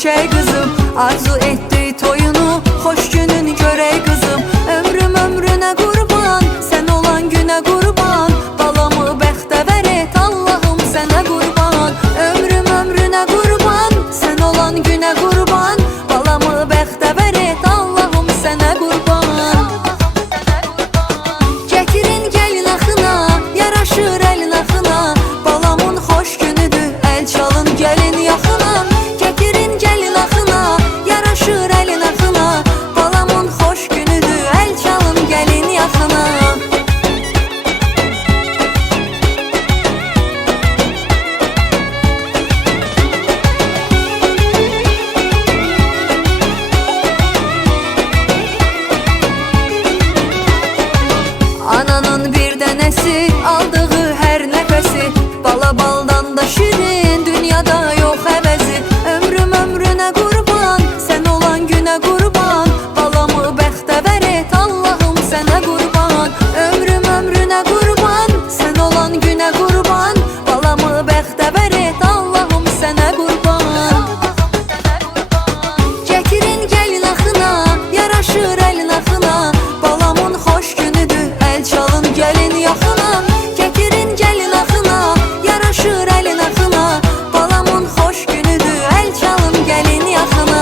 çiçek kızım. Arzu etti toyunu, hoş günün körey kızım. Ömrüm ömrüne kurban, sen olan güne kurban. Balamı bəxtəvər et Allah'ım sənə kurban. Ömrüm ömrüne kurban, sen olan güne kurban. Balamı bəxtəvər et Allah'ım sənə kurban. Getirin gelin axına, yaraşır elin axına. Balamın hoş günüdür, el çalın gelin yaxına. Getirin gelin axına, yaraşır elin axına. Balamın hoş günüdür, el çalın gelin yaxına. Ananın bir dənəsi, aldığı hər nəfəsi. Bala baldan da şirin, dünyada yox əvəzi. Ömrüm ömrünə qurban, sən olan günə qurban. Balamı bəxtəvər et Allah'ım sənə qurban. Ömrüm ömrünə qurban, sən olan günə qurban. Balamı bəxtəvər et Allah'ım sənə qurban. Getirin gelin axına, yaraşır elin axına. Balamın hoş günüdür, el çalın gelin yaxına. Getirin gelin axına, yaraşır elin axına. Balamın hoş günüdür, el çalın gelin yaxına.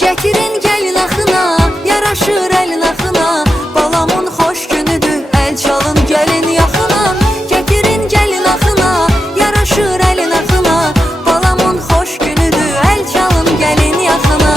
Getirin gelin axına, yaraşır elin axına. Balamın hoş günüdür, el çalın gelin yaxına. Getirin gelin axına, yaraşır elin axına. Balamın hoş günüdür, el çalın gelin yaxına.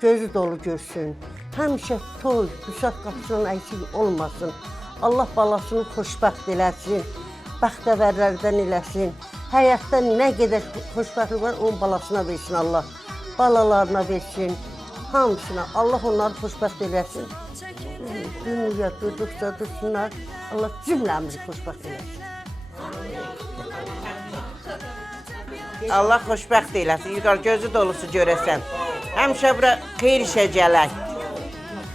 Gözü dolu görsün. Həmişə toy, büsət qapısının əksik olmasın. Allah balasını xoşbəxt eləsin. Bəxtəvərlərdən eləsin. Həyatda nə qədər xoşbəxtlik var, onun balasına versin Allah. Balalarına versin. Hamısına. Allah onları xoşbəxt eləsin. Dünya durduqca dursunlar. Allah cümləmizi xoşbəxt eləsin. Allah xoşbəxt eləsin, Yüqar gözü dolusu görəsən. Həmişə bura xeyir işə gələk.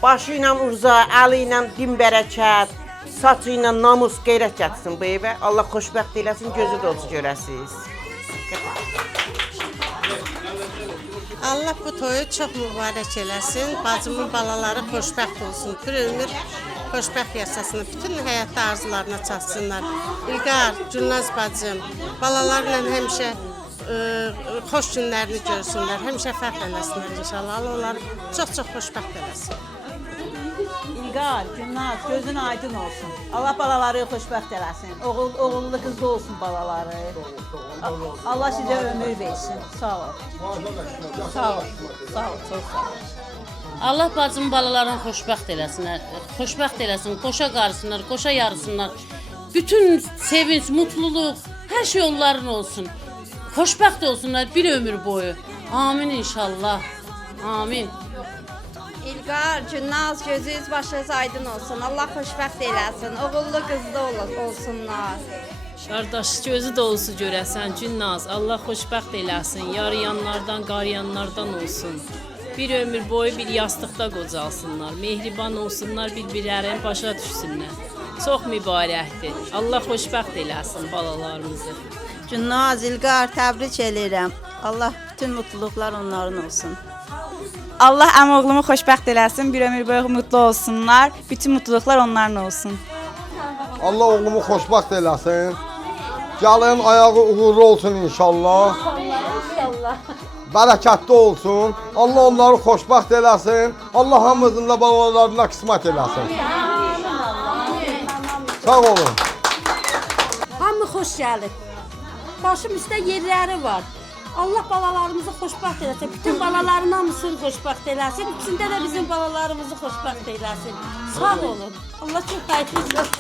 Başı ilə urza, əli ilə din bərəkət, saçı ilə namus, qeyrət gətirsin bu evə. Allah xoşbəxt eləsin, gözü dolusu görəsiniz. Allah bu toyu çox mübarək eləsin, bacımın balaları xoşbəxt olsun, bir ömür xoşbəxt yaşasın, bütün həyatda arzularına çatsınlar. İlqar, Gülnaz bacım, balalarla həmişə xoş günlərini görsünlər, həmişə fərq eləsinlər inşallah. Allah onları çox-çox xoşbəxt eləsin. İlqar, Gülnaz, gözün aydın olsun. Allah balaları xoşbəxt eləsin. Oğullu qızlı olsun balaları. Allah sizə ömür versin. Sağ ol. Sağ ol. Sağ ol, çox sağ ol. Allah bacım balalarını xoşbəxt eləsin, qoşa qarısınlar, qoşa yarısınlar. Bütün sevinç, mutluluq, hər şey onların olsun. Xoşbəxt olsunlar bir ömür boyu. Amin inşallah. Amin. İlqar, Gülnaz, gözünüz başınız aydın olsun. Allah xoşbəxt eləsin. Oğullu qızlı olsunlar. Qardaş gözü dolusu görəsən, Gülnaz, Allah xoşbəxt eləsin. Yarayanlardan, qarayanlardan olsun. Bir ömür boyu bir yastıqda qocalsınlar. Mehriban olsunlar, bir-birlərini başa düşsünlər. Çox mübarəkdir. Allah xoşbəxt eləsin balalarımızı. Gülnaz, İlqar, təbrik edirəm. Allah bütün mutluluqlar onların olsun. Allah əmoğlumu xoşbəxt eləsin, bir ömür boyu mutlu olsunlar. Bütün mutluluqlar onların olsun. Allah oğlumu xoşbəxt eləsin. Gəlin ayağı uğurlu olsun inşallah. İnşallah. Bərəkətli olsun. Allah onları xoşbəxt eləsin. Allah hamımızın da balalarına qismət eləsin. Sağ olun. Hamı xoş gəlib. Başım üstə yerləri var. Allah balalarımızı xoşbəxt eləsin. Bütün balaların hamısını xoşbəxt eləsin. İçində də bizim balalarımızı xoşbəxt eləsin. Sağ olun. Allah çox xeyirli olsun.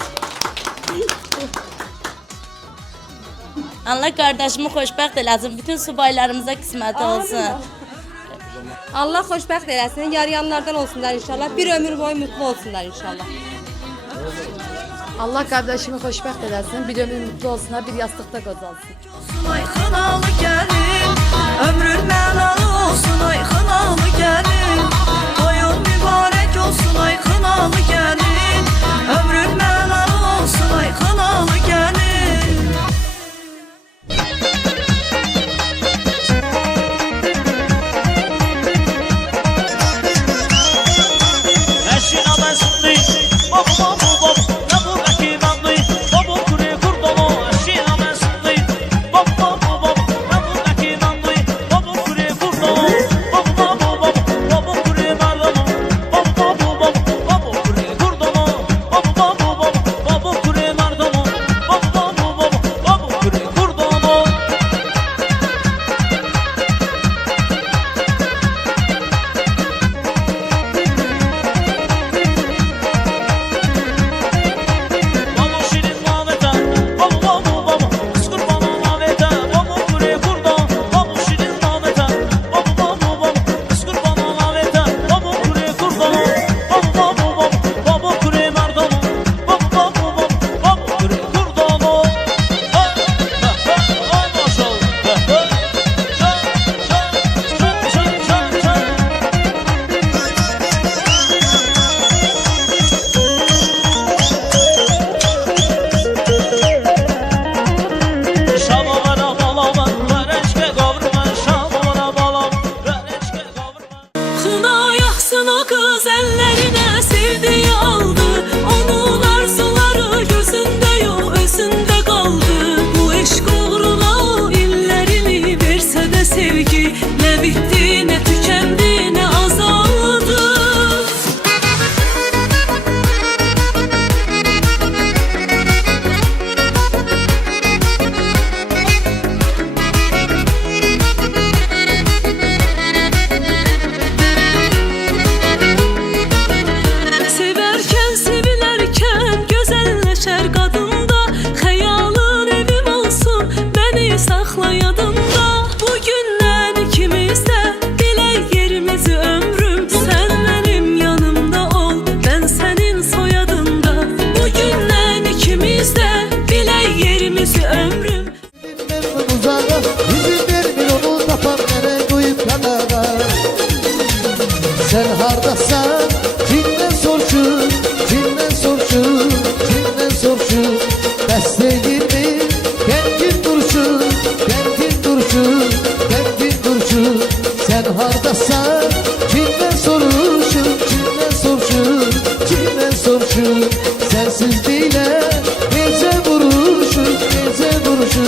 Allah qardaşımı xoşbəxt eləsin, bütün subaylarımıza qismət olsun. Allah xoşbəxt eləsin. Yarayanlardan olsunlar inşallah. Bir ömür boyu mutlu olsunlar inşallah. Allah kardeşimi xoşbəxt eləsin, bir ömür mutlu olsunlar, bir yastıqda qocalsın. Ay xınalı gəlin, ömrün mənalı olsun. Ay xınalı gəlin, toyun mübarək olsun. Ay xınalı gəlin, ömrün mənalı olsun. Ay xınalı gəlin. Sen hardasan, kimden sorçu, kimden sorçu, kimden sorçu. Dəstəyirmi, kəndin durçu, kəndin durçu, kəndin durçu. Sen hardasan, kimden sorçu, kimden sorçu, kimden sorçu. Sensiz deylə, necə vuruşu, necə vuruşu,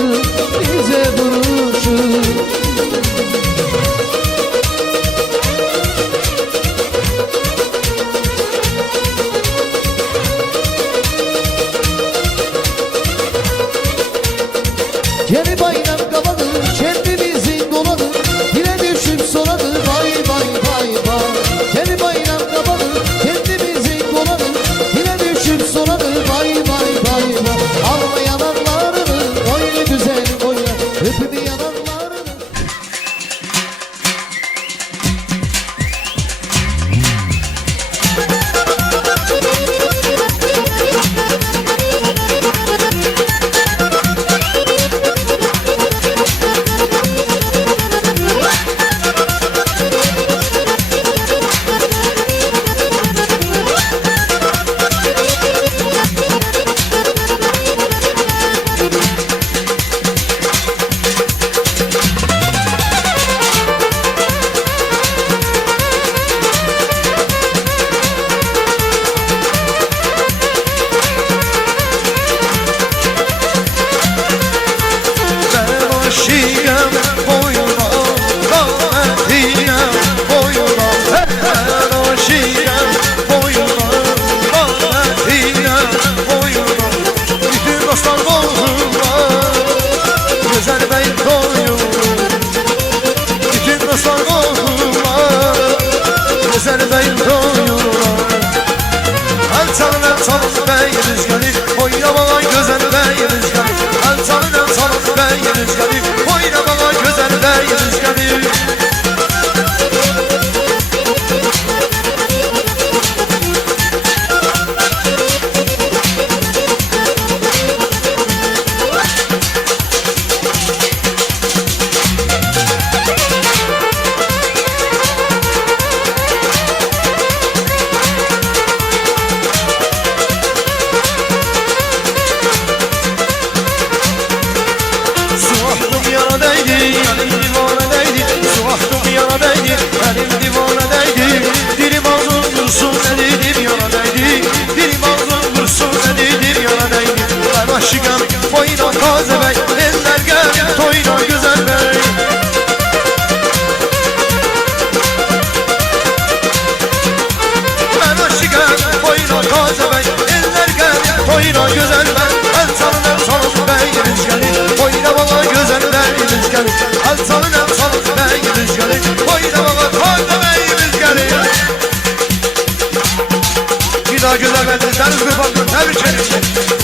necə vuruşu. bəyim doyurar El çalın bəyimiz gəlir Oynamağa gözəl bəyimiz gəlir El çalın bəyimiz gəlir Oynamağa gözəl bəyimiz gəlir Aşıqam oyna taze bey Eller gel toyna güzel bey Ben aşıqam oyna taze bey Eller gel toyna güzel bey El salın beyimiz gelir Oyna bana güzel beyimiz gelir El salın beyimiz gelir Oyna bana taze beyimiz gelir Bir daha güzel beyimizden kurbandır tebrik ederim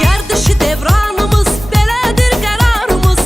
Gərdişi devranımız, belədir qərarımız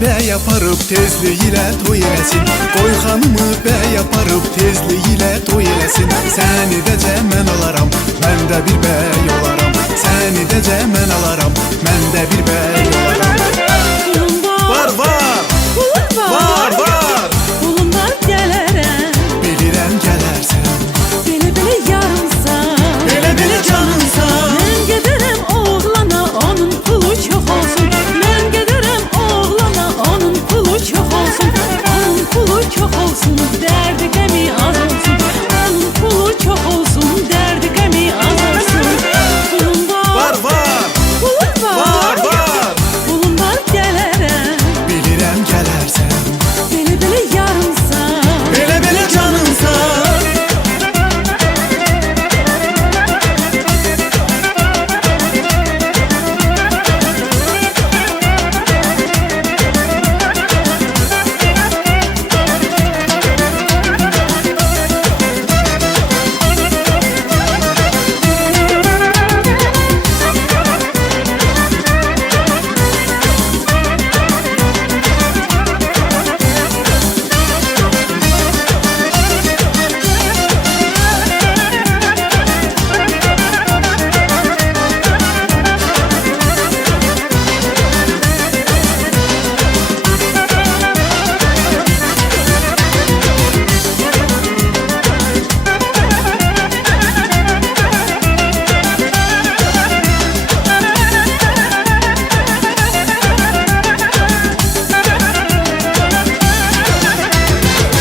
bəy aparıb tezliyilə toy eləsin. Qoy xanımı bəy aparıb tezliyilə toy eləsin. Səni də cəmən alaram, mən də bir bəy olaram. Səni də cəmən alaram, mən də bir bəy olaram. Var, var, var, var. Pulum var gələrəm, Bilirəm gələrsən, belə yarımsan, belə canınsan. Mən gedərəm oğlana, onun pulu çox olsun. Mən gedərəm oğlana, onun pulu çox olsun. Onun pulu çox olsun, dərdi qəmi az olsun. Onun pulu çox olsun, dərdi qəmi az olsun. Pulum Var, var, pulum var, var. Pulum var gələrəm, Bilirəm gələrsən, belə yarımsan. belə canınsan.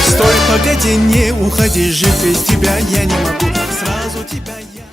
Стой, погоди, не уходи, жить без тебя я не могу. Сразу тебя я...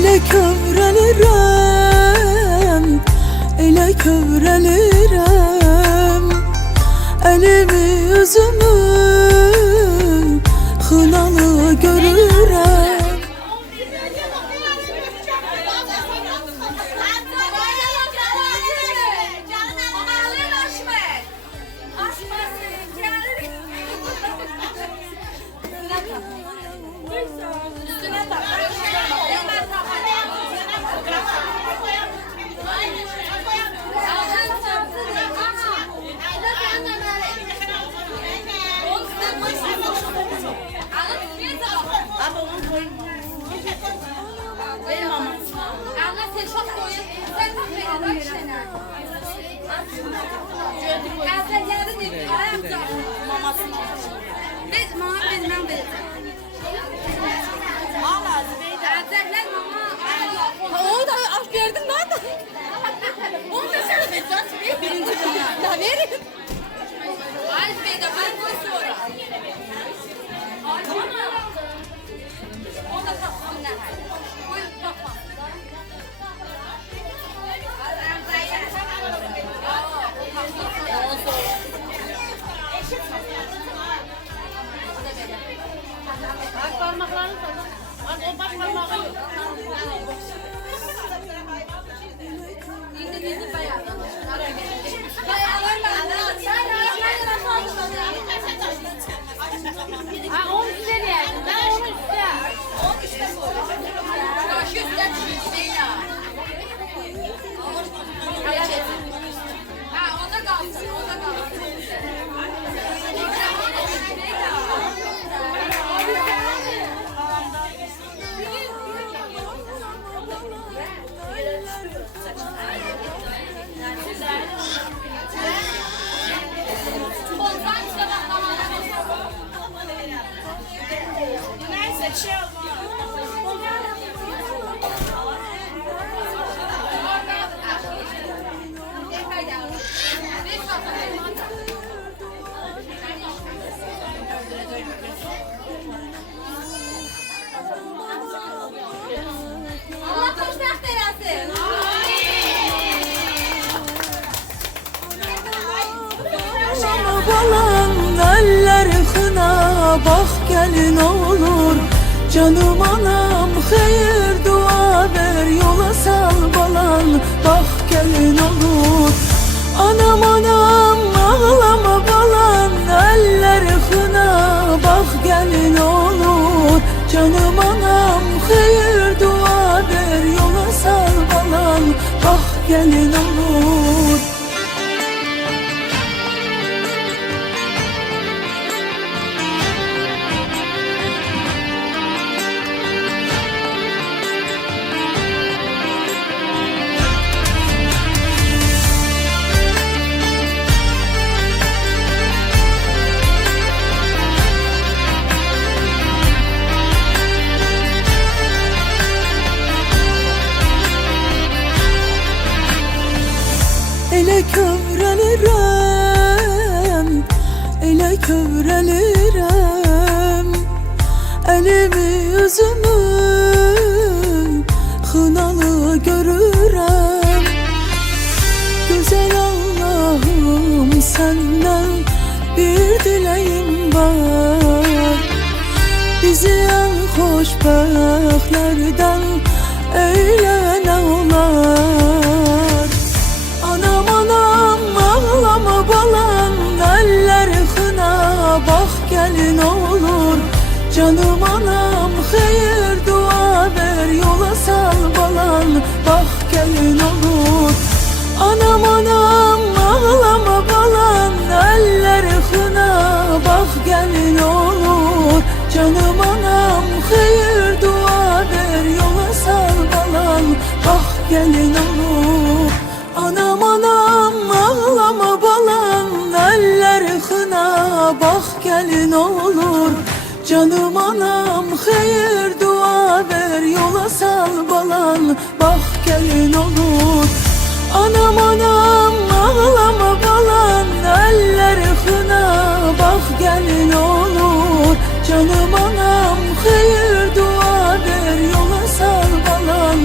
Elə kövrəlirəm, elə kövrəlirəm. Əlimi özümü xınalı görürəm. Balan eller xına bax gəlin olur. Canım anam xeyir dua ver, yola sal balan bax gəlin olur. Anam anam ağlama balan eller xına bax gəlin olur. Canım anam xeyir dua ver, yola sal balan bax gəlin olur. Elə kövrəlirəm, elə kövrəlirəm. Əlimi özümü xınalı görürəm. Gözəl Allahım, səndən bir diləyim var. Bizi ən xoşbəxtlərdən eylə nə olar. Anam anam ağlama balan eller xına bax gəlin olur. Canım anam xeyir dua ver, yola sal balan bax gəlin olur. Anam anam ağlama balan eller xına bax gəlin olur. Canım anam xeyir dua ver, yola sal balan bax gəlin olur. Anam anam ağlama balan eller xına bax gəlin olur. Canım anam xeyir dua ver, yola sal balan bax gəlin olur. Anam anam ağlama balan eller xına bax gəlin olur. Canım anam xeyir dua ver, yola sal balan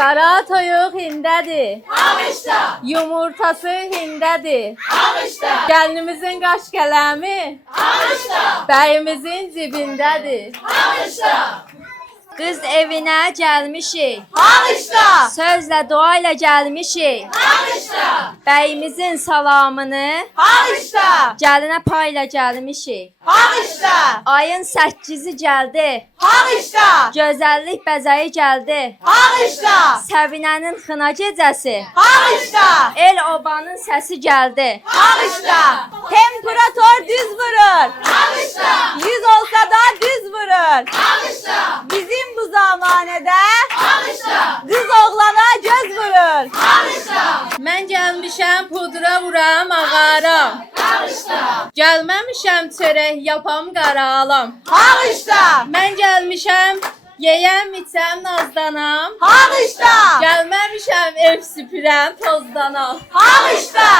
Qara toyuq hindədir. Hamışda. Yumurtası hindədir. Hamışda. Gəlinimizin qaş qələmi. Hamışda. Bəyimizin cibindədir. Hamışda. Qız evinə gəlmişik. Hamışda. Sözlə, dua ilə gəlmişik. Hamışda. Bəyimizin salamını Hamışda. gəlinə payla gəlmişik. Hamışda. Ayın 8-i gəldi. Hamışda. Gözəllik bəzəyi gəldi. Hamışda. Səvinənin xına gecəsi. Hamışda. El obanın səsi gəldi. Hamışda. Temperatur düz vurur. Hamışda. 100 olsa da düz vurur. Hamışda. Bizim bu zamanədə Hamışda. qız oğlana göz vurur. Hamışda. Mən gəlmişəm pudra vuram ağaram. Hamışda. Gəlməmişəm çörək yapam qaralam. Hamışda. Mən gəlmişəm yeyəm içəm nazdanam. Hamışda. Gəlməmişəm ev süpürəm tozdanam. Hamışda.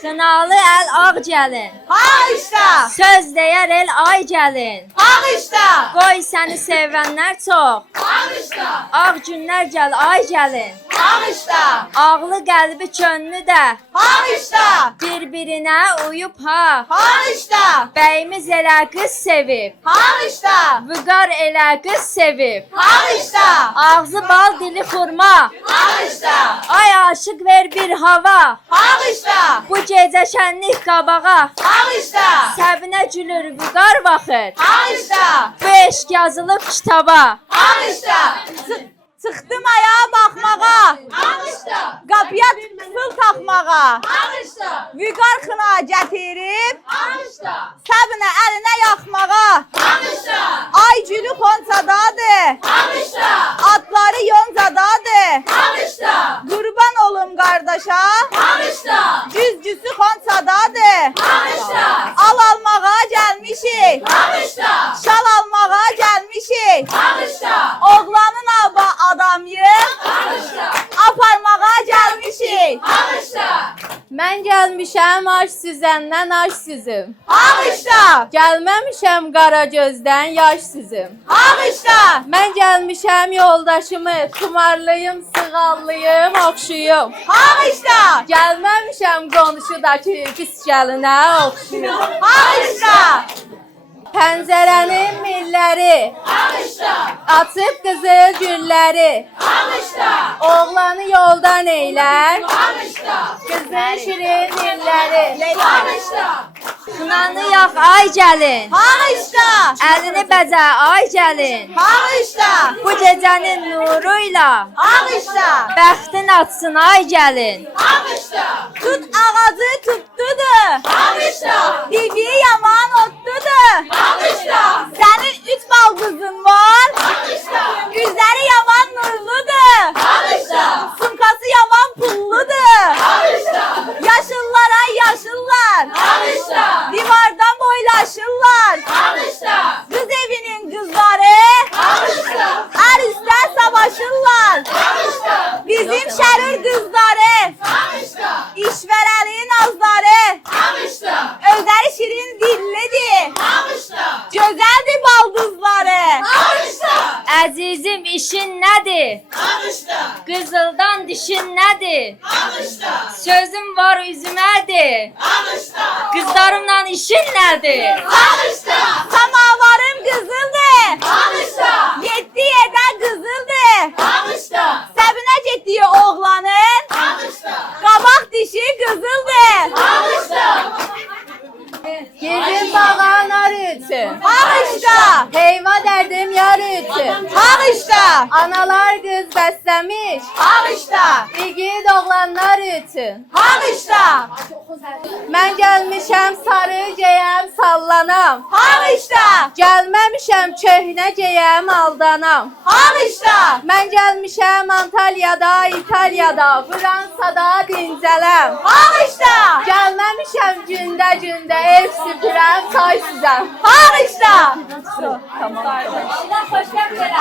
Xınalı əl ağ gəlin. Hamışda. Söz deyər el ay gəlin. Hamışda. Qoy səni sevənlər çox. Hamışda. Ağ günlər gəl ay gəlin. Hamışda. Ağlı qəlbi könlü də Hamışda. bir-birinə uyub ha. Hamışda. Bəyimiz elə qız sevib. Hamışda. Vüqar elə qız sevib. Hamışda. Ağzı bal dili xurma. Hamışda. Ay aşıq ver bir hava. Hamışda. Bu gecə şənlik qabağa. Hamışda. Səbinə gülür vüqar baxır. Hamışda. Bu eşq yazılıb kitaba. Hamışda. Çıxdım ayağa baxmağa. Hamışda. Qapıya qıfıl taxmağa. Hamışda. Vüqar xına gətirib Hamışda. səbinə əlinə yaxmağa. Hamışda. Ay gülü xonçadadır. Hamışda. Atları yoncadadır. Hamışda. Qurban olum qardaşa. Hamışda. Güzgüsü xonçadadır. Hamışda. Al almağa gəlmişik. Hamışda. Şal almağa gəlmişik. Hamışda. Oğlanın aba adamıyıq. Hamışda. Aparmağa gəlmişik. Hamışda. Mən gəlmişəm aş süzəndən aş süzüm. Hamışda. Gəlməmişəm qara gözdən yaş süzüm. Hamışda. Mən gəlmişəm yoldaşımı tumarlıyım, sığallıyım, oxşuyum. Hamışda. Gəlməmişəm qonşudakı pis gəlinə oxşuyum. Hamışda. Pəncərənin milləri Hamışda. açıb qızıl gülləri. Hamışda. Oğlanı yoldan eylər, Hamışda. qızın şirin dilləri. Hamışda. Xınanı yax ay gəlin. Hamışda. Əlini bəzə ay gəlin. Hamışda. Bu gecənin nuruyla Hamışda. bəxtin açsın ay gəlin. Hamışda. Tut ağacı tuttudur. Hamışda. Dibi yaman ottudur. Hamışda. Sənin 3 baldızın var. Hamışda. Üzləri yaman nurludur. Hamışda. Sumkası yaman pulludur. Hamışda. Yaşıllar ay yaşıllar. Hamışda. Divardan boylaşırlar. Hamışda. Kız evinin kızları. Hamışda. Er üstte savaşırlar. Hamışda. Bizim şerür kızları. Hamışda. İşverənin azları. Hamışda. Özləri şirin dillidir. Hamışda. Gözəldir baldızları. Hamışda. Əzizim işin nədir? Hamışda. Qızıldan dişin nədir? Hamışda. Sözüm var üzümədir. Hamışda. Qızlarımla işin nədir? Hamışda. Samavarım qızıldır. Hamışda. 7 yerdə qızıldır. Hamışda. Səbinə getdiyi oğlanın. Hamışda. Qabaq dişi qızıldır. Hamışda. Girdim bağa nar üçün, Hamışda. heyva dərdim yar üçün. Hamışda. Analar qız bəsləmiş, Hamışda. igid oğlanlar üçün. Hamışda. Mən gəlmişəm sarı geyəm sallanam. Hamışda. Gəlməmişəm köhnə geyəm aldanam. Hamışda. Mən gəlmişəm Antalyada, İtaliyada, Fransada dincələm. Hamışda. Gəlməmişəm gündə ev süpürəm, çay süzəm. Hamışda. Tamam.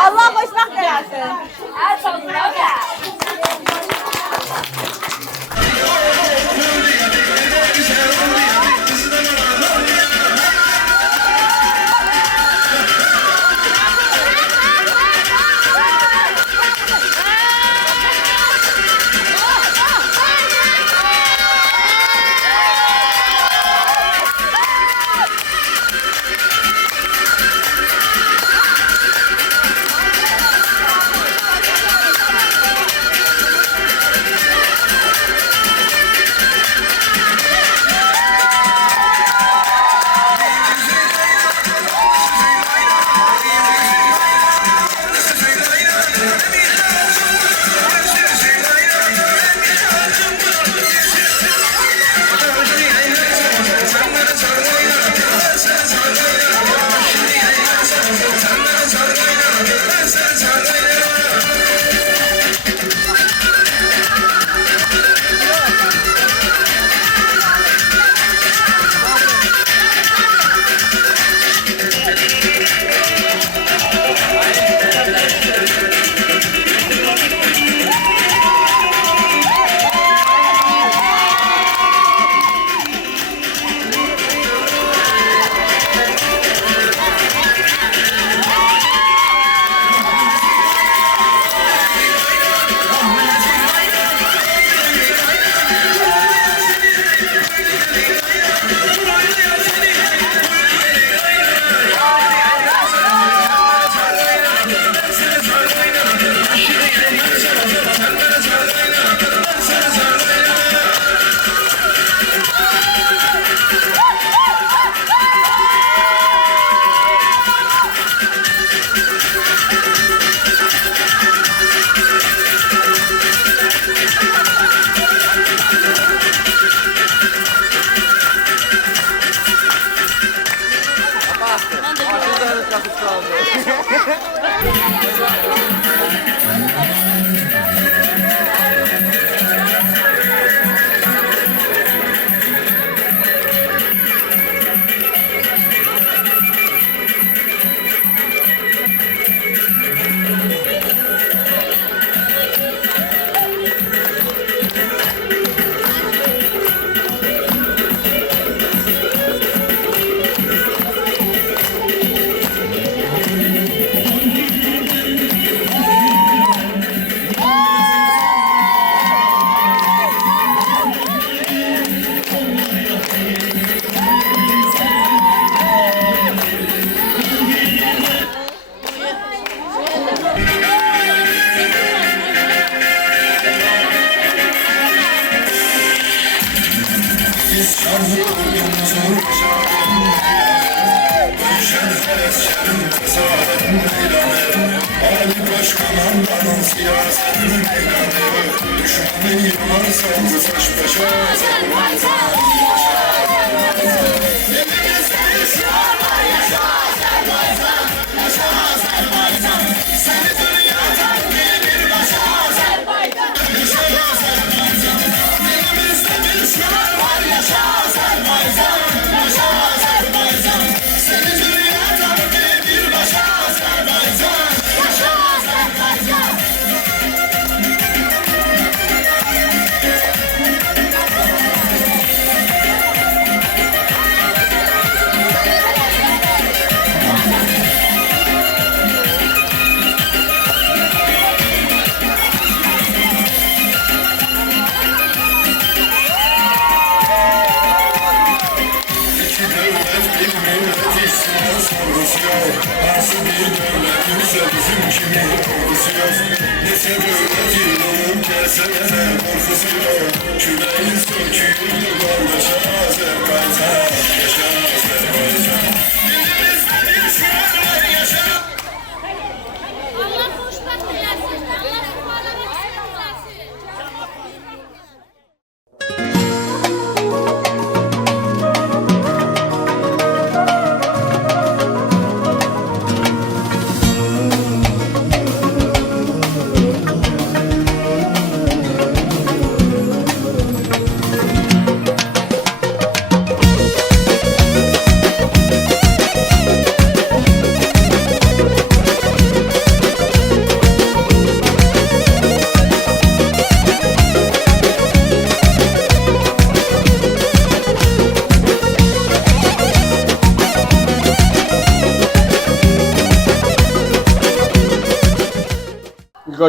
Allah xoşbəxt eləsin. Əl çalına gəl.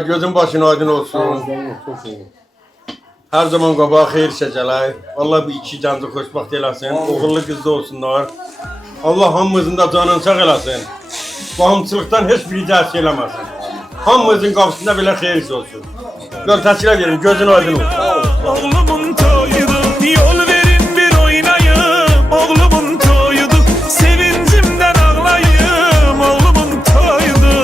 Gözün başın aydın olsun. Her zaman qabağa xeyir şəcələr. Vallahi bu iki cancı xoşbaxt eləsin. Oğullu qızlı olsunlar. Allah hamımızın da canını sağ eləsin. Bağımçılıqdan heç biri cəhs eləməsin. Hamımızın qapısında belə xeyir olsun. Gör təşkilə verin, gözün aydın olsun. Oğlumun toyudu, yol verin bir oynayım. Oğlumun toyudu, sevincimden ağlayım. Oğlumun toyudu.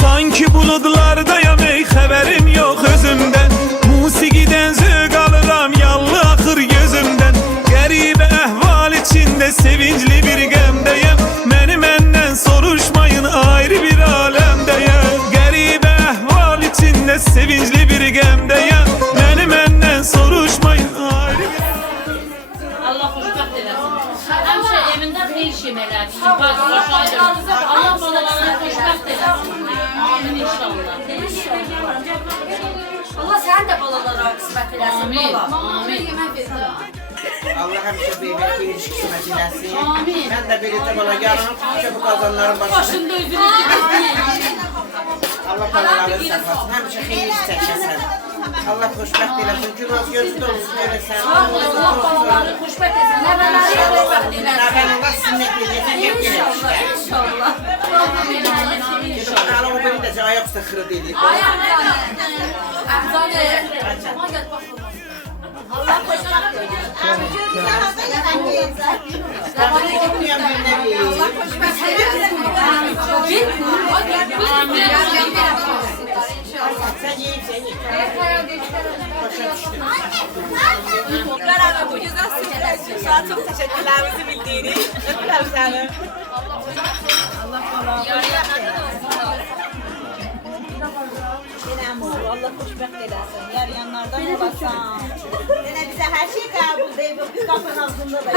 Sanki bulutlardayım ey xəbərim yox özümdən. Musiqiden zövq alıram yallı axır gözümdən. Qəribə əhval içində sevincli bir qəmdəyəm. Məni məndən soruşmayın ayrı bir aləmdəyəm. Qəribə əhval içində sevincli bir qəmdəyəm. Məni məndən soruşmayın ayrı bir Allah xoşbəxt eləsin. Həmişə evində xeyir yemələr, bacı xoşaydır. Allah balalarını xoşbəxt eləsin. Amin inşallah. Allah sen de balalara kısmet eləsin. Amin. Amin. Allah həmişə beyvər xeyir qismət eləsin. Amin. Mən də beləcə bala gələm, həmişə bu qazanların başında. Başında özünüz Allah balaları saxlasın, həmişə xeyir çəkəsən. Allah xoşbəxt eləsin, günahs gözü dolusu görəsən. Allah balaları xoşbəxt etsin. Nəvələri xoşbəxt eləsin. Nəvənin var sizinlə gedəcək, hep gələk. İnşallah. Hala o beni de ayak üstə xırı deyil. Allah xoşbəxt eləsin. Ben de gitmeyen birine bir. Allah xoşbəxt eləsin. Merhaba, bu güzel sürpriz. Sana çok teşekkürlerimizi bildiriyoruz. Öpürüm seni. Allah Allah. Allah xoşbəxt eləsin. Yarayanlardan olasan. Yenə bizə hər şey qəbul deyib. Biz qapının ağzında da.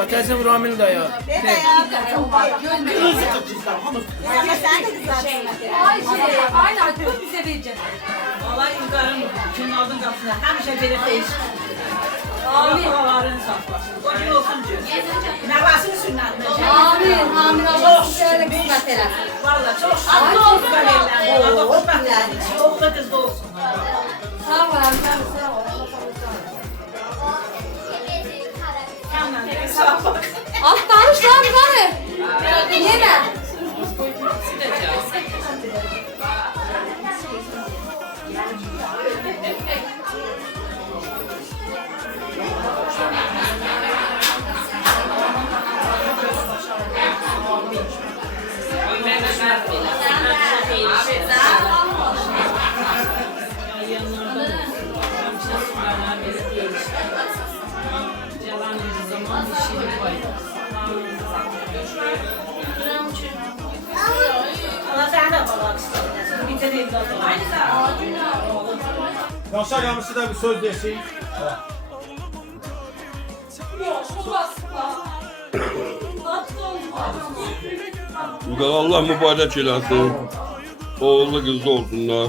Ateşim Ramil dayı. Ne de ya? Ama sen de güzelsin. Aynen çok bize vereceğiz. Vallahi İlgar'ın günlerden qapısında həmişə belə xeyir. Amin. Allah'ın sağlasın. O gün olsun diyor. Nəvasını sünnətlə. Amin. Amin. Allah sizlere kısmet eləsin. Valla çok şükür olsun böyleler. Allah xoşbəxt eləsin. Oğlu qız da olsun. Sağ ol amcam. Sağ ol. Sağ ol. Alt danış lan yukarı. Yeme. Allah sen de balak istesin. Bir tane evladım. Aynı sen. Yaşar Yamış'ı da bir söz desin. Allah mübarek eləsin. Oğullu qızlı olsunlar.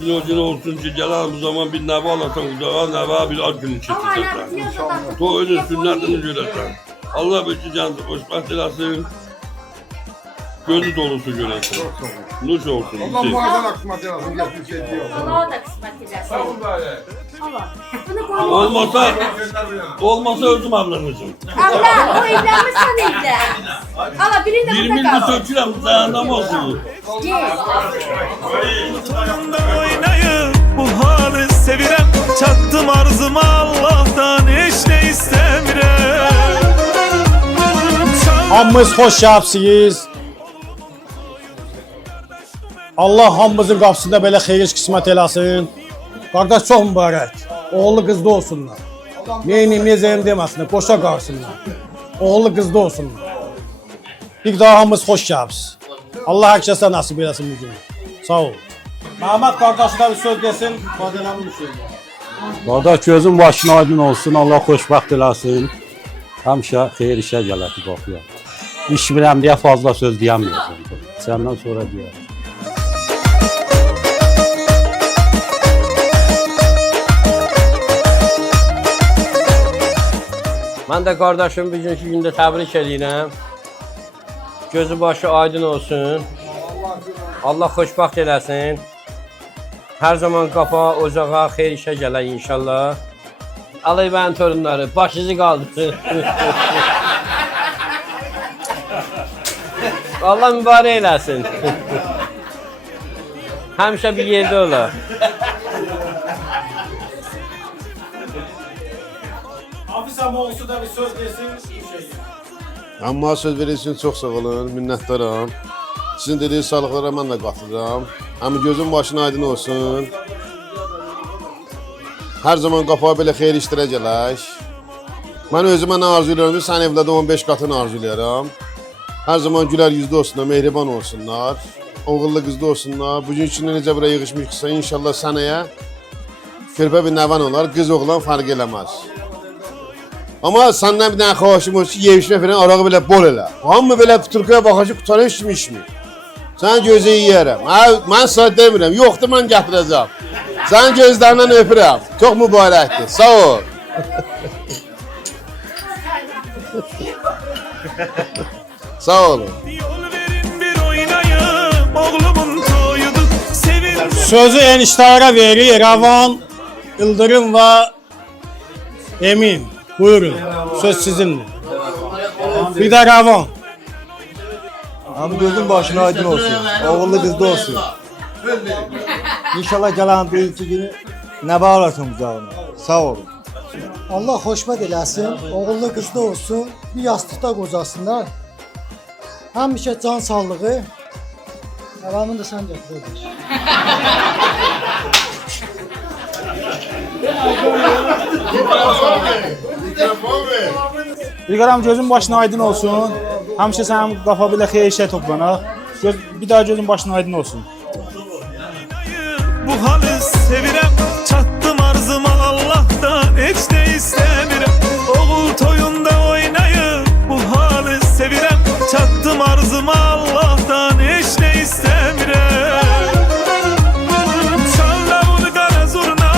Bir o gün olsun ki gelen bu zaman bir nəvə alasan kucağa, nəvə bir ad günü keçirsən. Toyunun sünnətini görəsən. Allah bir canı xoşbəxt eləsin. Gözü dolusu görəsən. Nuş olsun. Allah muhafaza kısmet yalasın. Geçmiş ediyor. Allah'a da kısmet edersin. Sağ olun dayı. Allah. Bunu koy. Olmasa özüm avlanacağım. Allah o evlenmişsen evlen. Allah birini de 20 burada yıldır kal. söküləm, dayanam olsun. Gel. Oynayıp bu halı sevirem. Çattım arzuma Allah'tan hiç ne istemirem. Hamımız hoş yapsınız. Allah hamımızın qapısında belə xeyir qismət eləsin. Qardaş çox mübarək. Oğullu qızlı olsunlar. Neyini mezeyim deməsinlər, qoşa qarsınlar. Oğullu qızlı olsunlar. Bir daha hamımız xoş gəlibsiz. Allah hər kəsə nasib eləsin bu gün. Sağ ol. Məhəmməd qardaşı da bir söz desin. Fadiləmi düşün. Qardaş gözün başına aydın olsun. Allah xoşbəxt eləsin. Həmişə xeyir işə gələr qoxuya. İş biləm deyə fazla söz deyəməyəcəm. Səndən sonra deyərəm. Mən də qardaşım bugünkü gündə təbrik edirəm. Gözü başı aydın olsun. Allah xoşbəxt eləsin. Hər zaman qapa, ocağa, xeyir işə gələk inşallah. Alay bəyin torunları, baş izi qaldı. Allah mübarək eləsin. Həmişə bir yerdə olar. Hafiz ama olsa da bir söz desin. Amma söz verirsiniz çox sağ olun, minnətdaram. Sizin dediyiniz sağlıqlara mən də qatılıram. Amma gözün başına aydın olsun. Hər zaman qapağa belə xeyir işlərə gələk. Mən özümə nə arzulayıram, sən evladı 15 qatını arzulayıram. Hər zaman gülər yüzlü olsunlar, mehriban olsunlar. Oğullu qızlı olsunlar. Bugünkü necə bura yığışmışsa inşallah sənəyə körpə bir nəvən olar, qız oğlan fərq eləməz. Amma səndən bir dənə xahişim olsun ki, yevişmə falan arağı belə bol elə. Hamı belə Türkiyə baxacaq, qutarı içmi. Sən gözü yiyərəm. Mən sana demirəm, yoxdur mən gətirəcəm. Sən gözlərindən öpürəm. Çox mübarəkdir, sağ ol. Sağ olun. Sözü eniştara verir Ravan, Yıldırım ve Emin. Buyurun, söz sizinle. Bir de Ravan. Abi gözün başına aydın olsun. Oğullu kızlı olsun. İnşallah gelen birinci günü ne bağırsın kucağına. Sağ olun. Allah xoşbəxt eləsin, oğullu qızlı olsun, bir yastıqda qocasınlar. Həmişə can sağlığı. Davamını da sən gətirəcək. İlqaram gözün başına aydın olsun. Həmişə sənin qafa belə xeyir şey toplanaq. Bir daha gözün başına aydın olsun. Bu halı sevirəm, çatdım arzıma Allah'tan heç də istəmirəm. Oğul toyunda oynayıb, bu halı sevirəm, çatdım arzıma Allah'tan heç də istəmirəm. Çal davul qara zurna,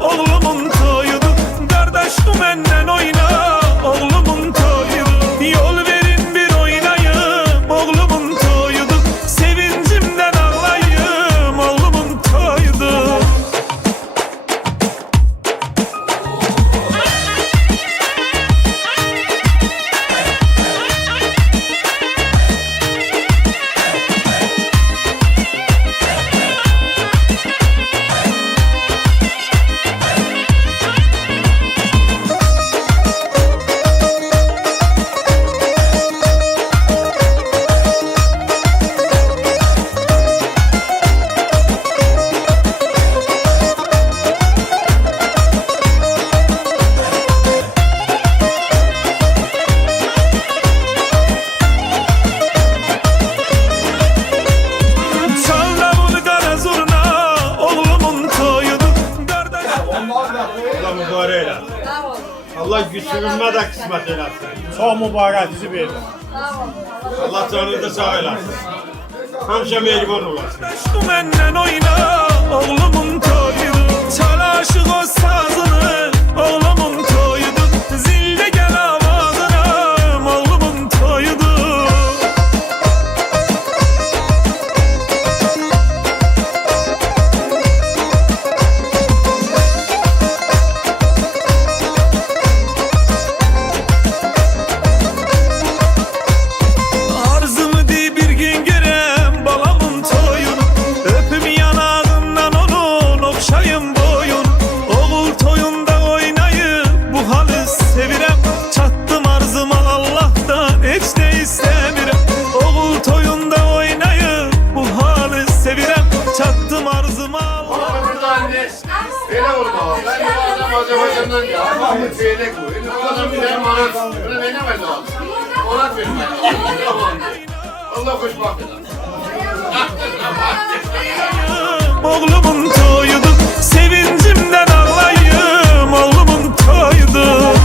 oğlumun toyudur, qardaşım məndən oyna, oğlumun toyudur. Yol verin bir oynayım, oğlumun toyudur, sevincimdən ağlayım, oğlumun toyudur. Çal davul qara zurna, oğlumun toyudur, qardaşım. Allah mübarək eləsin. Allah güçlüğümə də qismət eləsin. Çox mübarək bizi verdi. Allah canını da sağ eləsin. Həmişə mehriban olasın. Qardaşım məndən oyna, oğlumun toyudur. Çal aşıq o sazını, oğlumun toyudur. Zildə gəl avazına, oğlumun toyudur. Arzımı di bir gün görəm, balamın toyunu. Öpüm yanağından onun, oxşayım boyun. Oğul toyunda oynayıb, bu halı sevirəm, çatdım arzıma Allah'tan heç də istəmirəm. Oğul toyunda oynayıb, bu halı sevirəm, çatdım arzıma Allah'tan. Belə olma. Ben bu adam Azərbaycandan ya. Mahmut Zeynep bu. Bu adam bir tane manat. Bunu ne demez o? Manat vermez. Allah hoşbaht eder. Oğlumun toyudur, sevincimden ağlayım, oğlumun toyudur.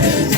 Sen